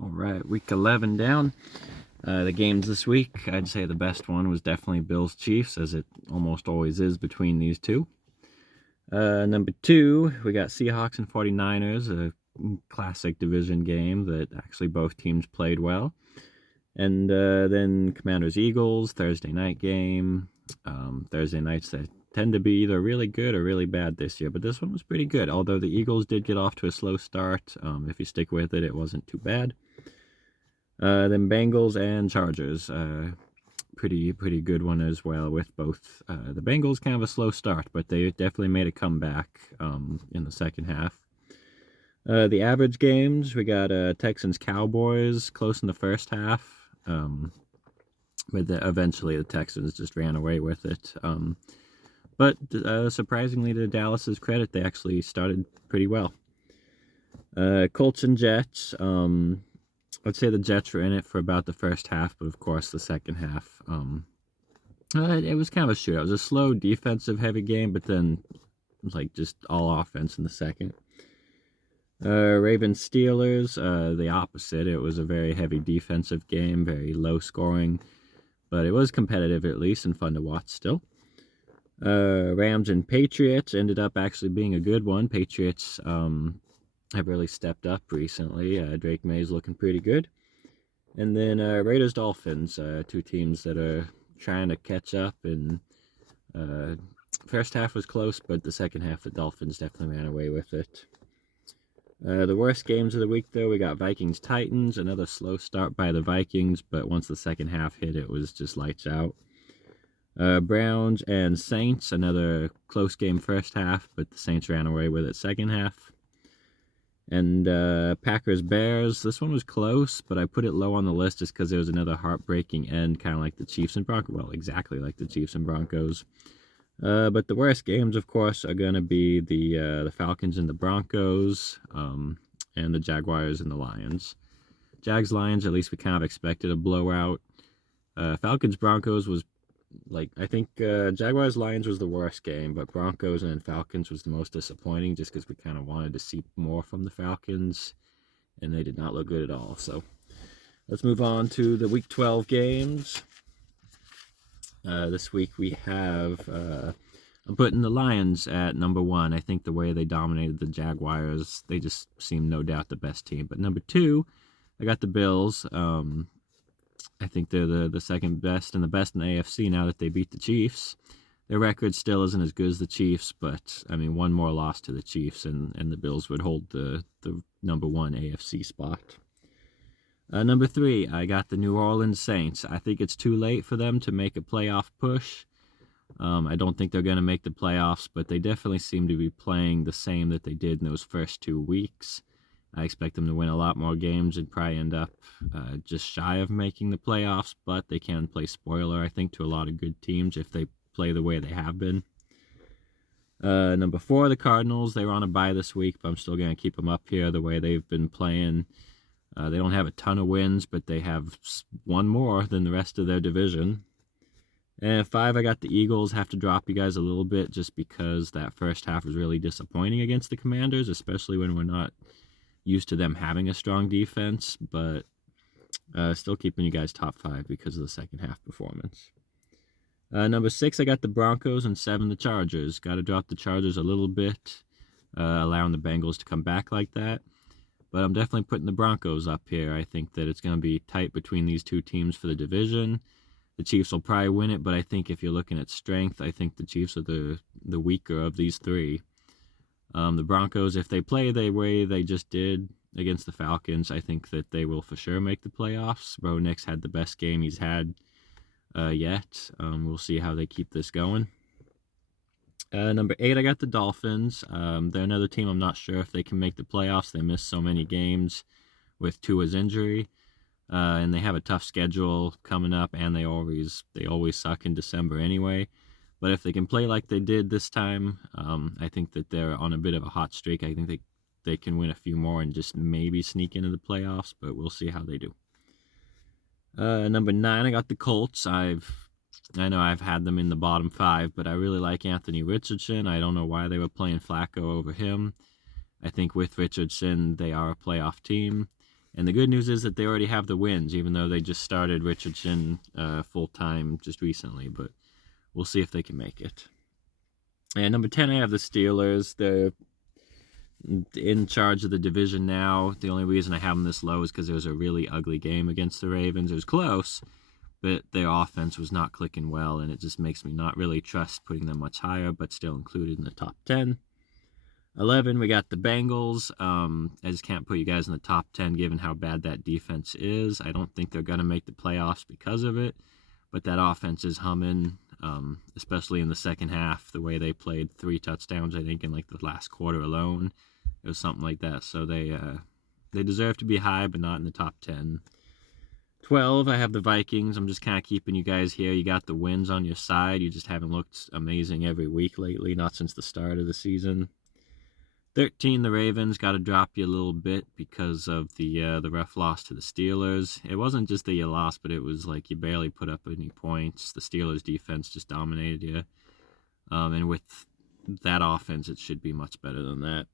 All right, week 11 down. The games this week, I'd say the best one was definitely Bills-Chiefs, as it almost always is between these two. Number two, we got Seahawks and 49ers, a classic division game that actually both teams played well. And then Commanders-Eagles, Thursday night game. Thursday nights, they tend to be either really good or really bad this year, but this one was pretty good, although the Eagles did get off to a slow start. If you stick with it, it wasn't too bad. Then Bengals and Chargers. Pretty good one as well with both. The Bengals kind of a slow start, but they definitely made a comeback in the second half. The average games, we got Texans-Cowboys close in the first half, but eventually the Texans just ran away with it. But surprisingly, to Dallas's credit, they actually started pretty well. Colts and Jets. I'd say the Jets were in it for about the first half, but of course the second half, it was kind of a shootout. It was a slow defensive heavy game, but then like just all offense in the second. Ravens Steelers, the opposite. It was a very heavy defensive game, very low scoring, but it was competitive at least and fun to watch still. Rams and Patriots ended up actually being a good one. Patriots have really stepped up recently. Drake May's looking pretty good. And then Raiders Dolphins, two teams that are trying to catch up. And first half was close, but the second half the Dolphins definitely ran away with it. The worst games of the week, though, we got Vikings-Titans, another slow start by the Vikings, but once the second half hit, it was just lights out. Browns and Saints, another close game first half, but the Saints ran away with it second half. And Packers-Bears, this one was close, but I put it low on the list just because it was another heartbreaking end, kind of like the Chiefs and Broncos. Well, exactly like the Chiefs and Broncos. But the worst games, of course, are going to be the Falcons and the Broncos, and the Jaguars and the Lions. Jags-Lions, at least we kind of expected a blowout. Falcons-Broncos was, I think Jaguars-Lions was the worst game, but Broncos and Falcons was the most disappointing just because we kind of wanted to see more from the Falcons, and they did not look good at all. So let's move on to the Week 12 games. This week we have, I'm putting the Lions at number one. I think the way they dominated the Jaguars, they just seem no doubt the best team. But number two, I got the Bills. I think they're the second best and the best in the AFC now that they beat the Chiefs. Their record still isn't as good as the Chiefs, but, I mean, one more loss to the Chiefs, and the Bills would hold the number one AFC spot. Number three, I got the New Orleans Saints. I think it's too late for them to make a playoff push. I don't think they're going to make the playoffs, but they definitely seem to be playing the same that they did in those first 2 weeks. I expect them to win a lot more games and probably end up just shy of making the playoffs, but they can play spoiler, I think, to a lot of good teams if they play the way they have been. Number four, the Cardinals. They were on a bye this week, but I'm still going to keep them up here the way they've been playing. They don't have a ton of wins, but they have one more than the rest of their division. And five, I got the Eagles. Have to drop you guys a little bit just because that first half was really disappointing against the Commanders, especially when we're not used to them having a strong defense, but still keeping you guys top five because of the second half performance. Number six, I got the Broncos, and seven, the Chargers. Got to drop the Chargers a little bit, allowing the Bengals to come back like that. But I'm definitely putting the Broncos up here. I think that it's going to be tight between these two teams for the division. The Chiefs will probably win it, but I think if you're looking at strength, I think the Chiefs are the weaker of these three. The Broncos, if they play the way they just did against the Falcons, I think that they will for sure make the playoffs. Bo Nix had the best game he's had yet. We'll see how they keep this going. Number eight, I got the Dolphins. They're another team I'm not sure if they can make the playoffs. They missed so many games with Tua's injury. And they have a tough schedule coming up, and they always suck in December anyway. But if they can play like they did this time, I think that they're on a bit of a hot streak. I think they can win a few more and just maybe sneak into the playoffs, but we'll see how they do. Number nine, I got the Colts. I know I've had them in the bottom five, but I really like Anthony Richardson. I don't know why they were playing Flacco over him. I think with Richardson, they are a playoff team. And the good news is that they already have the wins, even though they just started Richardson full-time just recently. But we'll see if they can make it. And number 10, I have the Steelers. They're in charge of the division now. The only reason I have them this low is because it was a really ugly game against the Ravens. It was close, but their offense was not clicking well, and it just makes me not really trust putting them much higher, but still included in the top 10. 11, we got the Bengals. I just can't put you guys in the top 10 given how bad that defense is. I don't think they're going to make the playoffs because of it, but that offense is humming, especially in the second half, the way they played 3 touchdowns, I think, in like the last quarter alone. It was something like that. So they deserve to be high, but not in the top 10. 12, I have the Vikings. I'm just kind of keeping you guys here. You got the wins on your side. You just haven't looked amazing every week lately, not since the start of the season. 13, the Ravens. Got to drop you a little bit because of the rough loss to the Steelers. It wasn't just that you lost, but it was like you barely put up any points. The Steelers' defense just dominated you. And with that offense, it should be much better than that.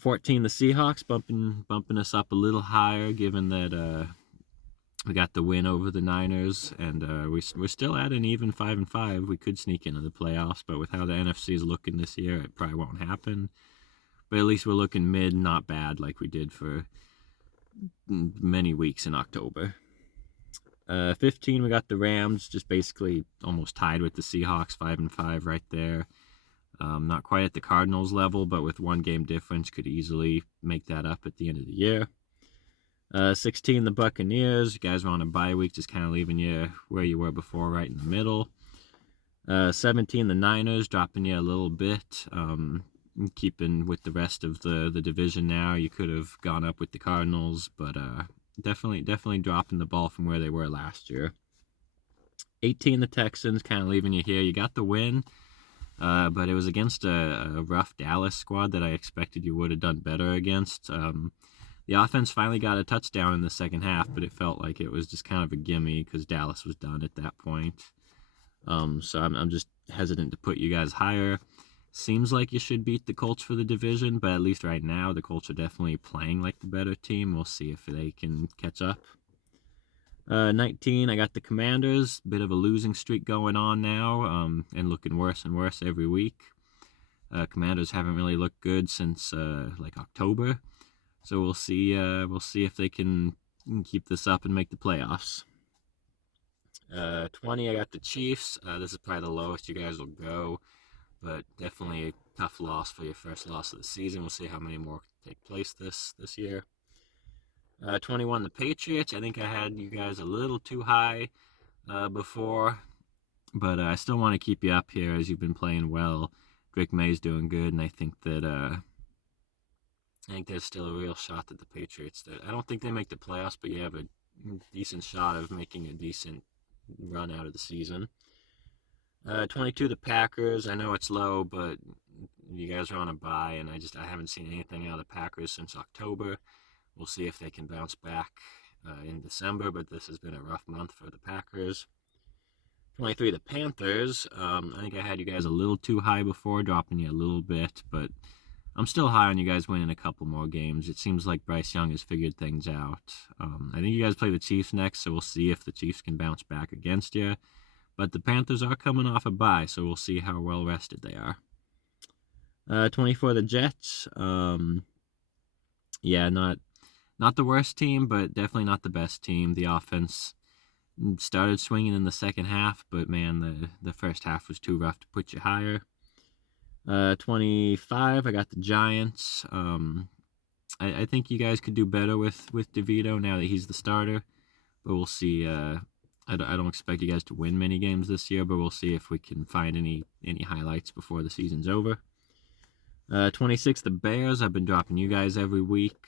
14, the Seahawks, bumping us up a little higher, given that we got the win over the Niners, and we're still at an even 5-5. We could sneak into the playoffs, but with how the NFC is looking this year, it probably won't happen. But at least we're looking mid, not bad, like we did for many weeks in October. 15, we got the Rams, just basically almost tied with the Seahawks, 5-5 right there. Not quite at the Cardinals level, but with 1 game difference, could easily make that up at the end of the year. 16, the Buccaneers. You guys were on a bye week, just kind of leaving you where you were before, right in the middle. 17, the Niners, dropping you a little bit. Keeping with the rest of the division now. You could have gone up with the Cardinals, but definitely dropping the ball from where they were last year. 18, the Texans, kind of leaving you here. You got the win, but it was against a rough Dallas squad that I expected you would have done better against. The offense finally got a touchdown in the second half, but it felt like it was just kind of a gimme because Dallas was done at that point. So I'm just hesitant to put you guys higher. Seems like you should beat the Colts for the division, but at least right now the Colts are definitely playing like the better team. We'll see if they can catch up. 19, I got the Commanders. Bit of a losing streak going on now, and looking worse and worse every week. Commanders haven't really looked good since like October, so we'll see if they can keep this up and make the playoffs. 20, I got the Chiefs. This is probably the lowest you guys will go, but definitely a tough loss for your first loss of the season. We'll see how many more take place this year. 21, the Patriots. I think I had you guys a little too high before, but I still want to keep you up here as you've been playing well. Drake May's doing good, and I think there's still a real shot that the Patriots. I don't think they make the playoffs, but you have a decent shot of making a decent run out of the season. 22, the Packers. I know it's low, but you guys are on a bye, and I haven't seen anything out of the Packers since October. We'll see if they can bounce back in December, but this has been a rough month for the Packers. 23, the Panthers. I think I had you guys a little too high before, dropping you a little bit, but I'm still high on you guys winning a couple more games. It seems like Bryce Young has figured things out. I think you guys play the Chiefs next, so we'll see if the Chiefs can bounce back against you. But the Panthers are coming off a bye, so we'll see how well rested they are. 24, the Jets. Yeah, not the worst team, but definitely not the best team. The offense started swinging in the second half, but man, the first half was too rough to put you higher. 25, I got the Giants. I think you guys could do better with DeVito now that he's the starter, but we'll see. I don't expect you guys to win many games this year, but we'll see if we can find any highlights before the season's over. 26, the Bears. I've been dropping you guys every week.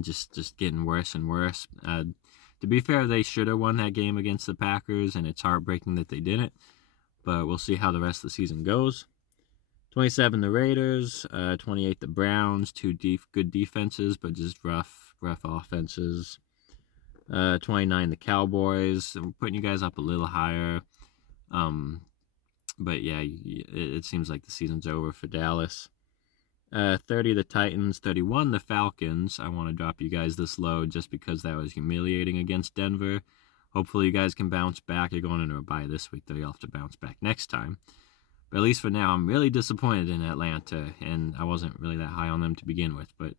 Just getting worse and worse. To be fair, they should have won that game against the Packers, and it's heartbreaking that they didn't. But we'll see how the rest of the season goes. 27, the Raiders. 28, the Browns. Two good defenses, but just rough offenses. 29, the Cowboys. I'm putting you guys up a little higher. But yeah, it seems like the season's over for Dallas. 30 the Titans, 31 the Falcons. I want to drop you guys this low just because that was humiliating against Denver. Hopefully you guys can bounce back. You're going into a bye this week, though. You'll have to bounce back next time. But at least for now, I'm really disappointed in Atlanta, and I wasn't really that high on them to begin with. But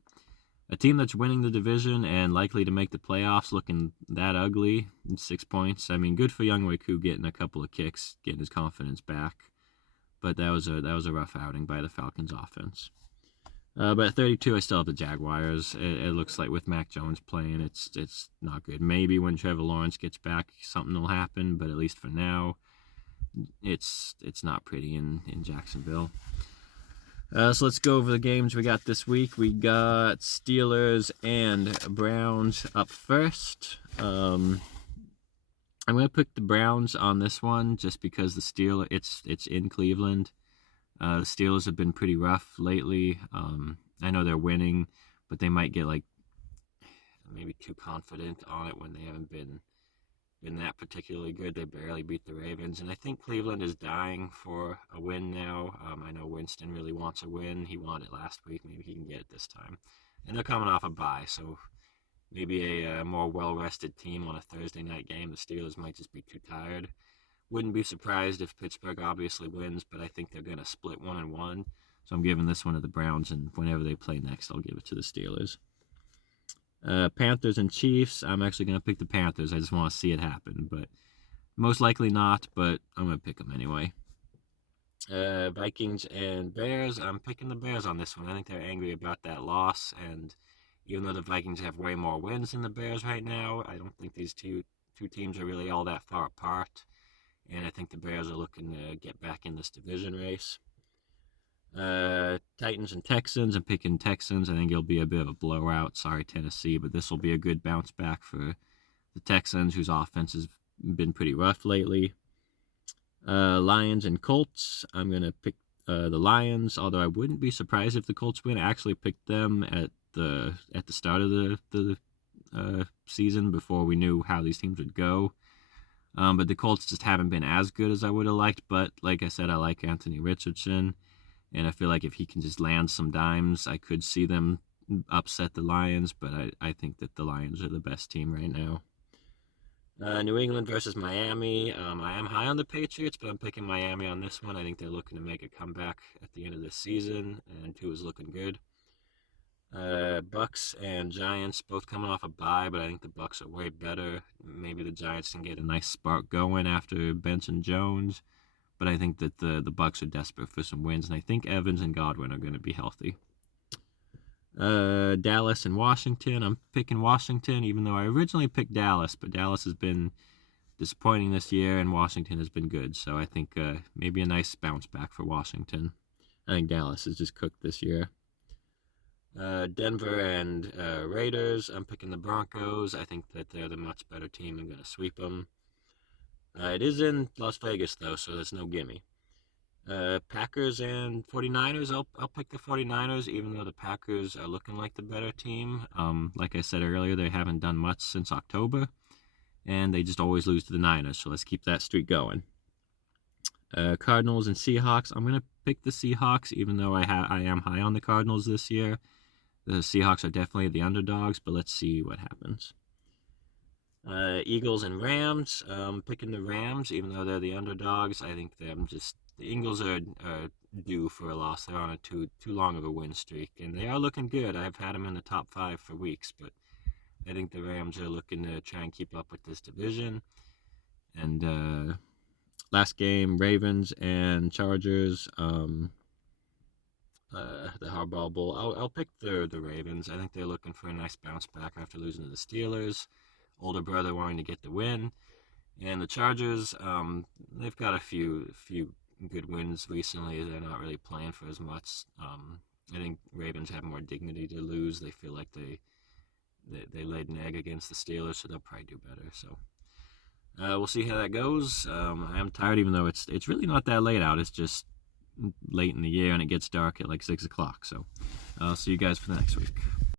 a team that's winning the division and likely to make the playoffs looking that ugly, 6 points. I mean, good for Younghoe Koo getting a couple of kicks, getting his confidence back. But that was a rough outing by the Falcons offense. But at 32, I still have the Jaguars. It looks like with Mac Jones playing, it's not good. Maybe when Trevor Lawrence gets back, something will happen. But at least for now, it's not pretty in Jacksonville. So let's go over the games we got this week. We got Steelers and Browns up first. I'm going to pick the Browns on this one just because the Steelers, it's in Cleveland. The Steelers have been pretty rough lately. I know they're winning, but they might get maybe too confident on it when they haven't been that particularly good. They barely beat the Ravens, and I think Cleveland is dying for a win now. I know Winston really wants a win. He wanted it last week. Maybe he can get it this time. And they're coming off a bye, so maybe a more well-rested team on a Thursday night game. The Steelers might just be too tired. Wouldn't be surprised if Pittsburgh obviously wins, but I think they're going to split 1-1. So I'm giving this one to the Browns, and whenever they play next, I'll give it to the Steelers. Panthers and Chiefs, I'm actually going to pick the Panthers. I just want to see it happen, but most likely not, but I'm going to pick them anyway. Vikings and Bears, I'm picking the Bears on this one. I think they're angry about that loss, and even though the Vikings have way more wins than the Bears right now, I don't think these two teams are really all that far apart. And I think the Bears are looking to get back in this division race. Titans and Texans, I'm picking Texans. I think it'll be a bit of a blowout. Sorry, Tennessee, but this will be a good bounce back for the Texans, whose offense has been pretty rough lately. Lions and Colts, I'm going to pick the Lions, although I wouldn't be surprised if the Colts win. I actually picked them at the start of the season before we knew how these teams would go. But the Colts just haven't been as good as I would have liked. But like I said, I like Anthony Richardson. And I feel like if he can just land some dimes, I could see them upset the Lions. But I think that the Lions are the best team right now. New England versus Miami. I am high on the Patriots, but I'm picking Miami on this one. I think they're looking to make a comeback at the end of this season. And Tua is looking good. Bucks and Giants both coming off a bye, but I think the Bucks are way better. Maybe the Giants can get a nice spark going after Benson Jones, but I think that the Bucks are desperate for some wins, and I think Evans and Godwin are going to be healthy. Dallas and Washington. I'm picking Washington, even though I originally picked Dallas, but Dallas has been disappointing this year, and Washington has been good, so I think maybe a nice bounce back for Washington. I think Dallas is just cooked this year. Denver and Raiders, I'm picking the Broncos. I think that they're the much better team. I'm going to sweep them. It is in Las Vegas, though, so there's no gimme. Packers and 49ers, I'll pick the 49ers, even though the Packers are looking like the better team. Like I said earlier, they haven't done much since October, and they just always lose to the Niners, so let's keep that streak going. Cardinals and Seahawks, I'm going to pick the Seahawks, even though I am high on the Cardinals this year. The Seahawks are definitely the underdogs, but let's see what happens. Eagles and Rams. Picking the Rams, even though they're the underdogs. I think the Eagles are due for a loss. They're on a too long of a win streak, and they are looking good. I've had them in the top 5 for weeks, but I think the Rams are looking to try and keep up with this division. And last game, Ravens and Chargers. The Harbaugh Bowl. I'll pick the Ravens. I think they're looking for a nice bounce back after losing to the Steelers. Older brother wanting to get the win. And the Chargers, they've got a few good wins recently. They're not really playing for as much. I think Ravens have more dignity to lose. They feel like they laid an egg against the Steelers, so they'll probably do better. So we'll see how that goes. I am tired, even though it's really not that late out. It's just late in the year, and it gets dark at like 6 o'clock. So I'll see you guys for the next week.